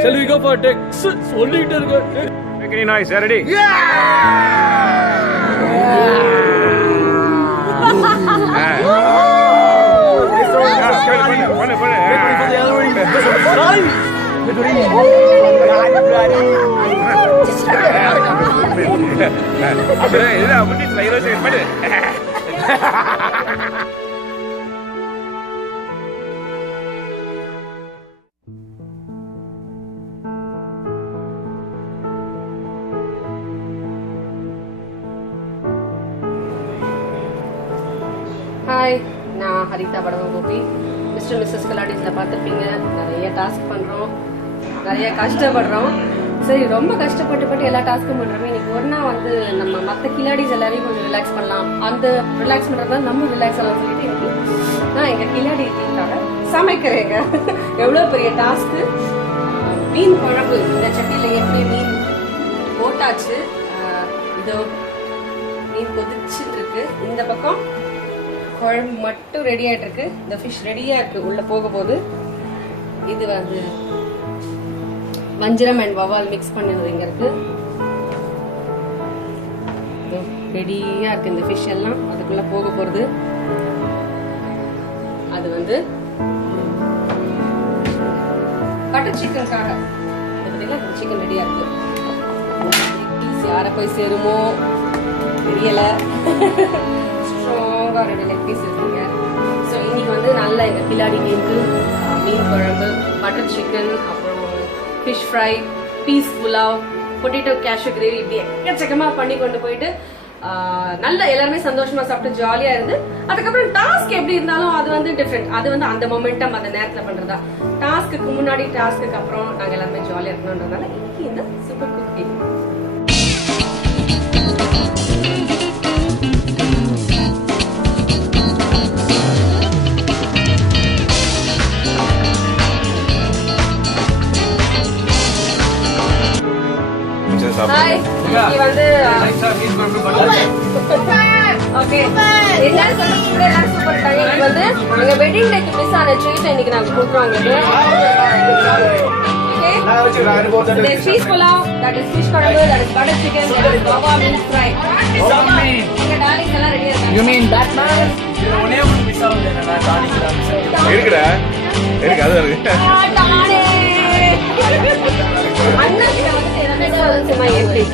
Shall we go for a take? Solid. Make any noise. Ready? Hi, நான் Haritha படவ Gopi. Mister Mrs கலாடிஸில் பார்த்துருப்பீங்க. நிறைய task பண்ணுறோம், நிறைய கஷ்டப்படுறோம். சரி, ரொம்ப கஷ்டப்பட்டு எல்லா டாஸ்க்கும் பண்ணுறோமே. இன்னைக்கு ஒரு நாள் வந்து நம்ம மற்ற கிலாடிஸ் எல்லாரையும் கொஞ்சம் ரிலாக்ஸ் பண்ணலாம். அந்த ரிலாக்ஸ் பண்ணுறதா நம்ம ரிலாக்ஸ் ஆகலாம் சொல்லிட்டு இன்னைக்கு நான் எங்கள் கிலாடி டீமுக்காக சமைக்கிறேங்க. எவ்வளோ பெரிய டாஸ்க்கு. மீன் குழம்பு இந்த சட்டியில் ஏற்கனவே மீன் போட்டாச்சு. இதோ மீன் கொதிச்சுட்டு இருக்கு. இந்த பக்கம் குழம்பு மட்டும் ரெடி ஆகிட்டு இருக்கு. இந்த ஃபிஷ் ரெடியா இருக்கு, உள்ள போக போகுது. இது வந்து வஞ்சிரம் அண்ட் வவால் மிக்ஸ் பண்ணது இங்க இருக்கு. ரெடியா இருக்கு இந்த ஃபிஷ் எல்லாம், அதுக்குள்ள போக போறது. அது வந்து பட்டர் சிக்கனுக்காக சிக்கன் ரெடியா இருக்கு. யாரை போய் சேருமோ தெரியல. ஸ்ட்ராங்கா 2 லெக் பீஸ் இருக்குங்க. ஸோ இன்னைக்கு வந்து நல்ல எங்கள் கிலாடி டீமுக்கு மீன் குழம்பு, பட்டர் சிக்கன், அப்புறம் fish fry, peas pulao, potato cashew gravy, இப்படி எக்கச்சக்கமாக பண்ணி கொண்டு போயிட்டு நல்ல எல்லாருமே சந்தோஷமா சாப்பிட்டு ஜாலியா இருந்து, அதுக்கப்புறம் டாஸ்க் எப்படி இருந்தாலும் அது வந்து டிஃப்ரெண்ட். அது வந்து அந்த மொமெண்டம் அந்த நேரத்தில் பண்றதா. டாஸ்க்கு முன்னாடி டாஸ்க்கு அப்புறம் நாங்கள் எல்லாருமே ஜாலியா இருக்கணும்ன்றதுனால இன்னைக்கு இந்த சூப்பர் குக்கிங். ஹாய், இன்னைக்கு வந்து ஓகே எல்லாரும் சூப்பர் டைம். இன்னைக்கு வந்து எங்க வெட்டிங் டேக்கு மிஸ் ஆன ட்ரீட் இன்னைக்கு நாங்க கொடுக்குறோம் உங்களுக்கு. Okay, There is fish pulao, that is fish kadambu, that is butter chicken, that is guava meat fry. எங்க darlings எல்லாம் ready இருக்காங்க. You mean Batman? இருக்குடா இருக்கு அது இருக்கு டானே. அண்ணா கிட்ட வந்து என்ன சும்மா எப்படி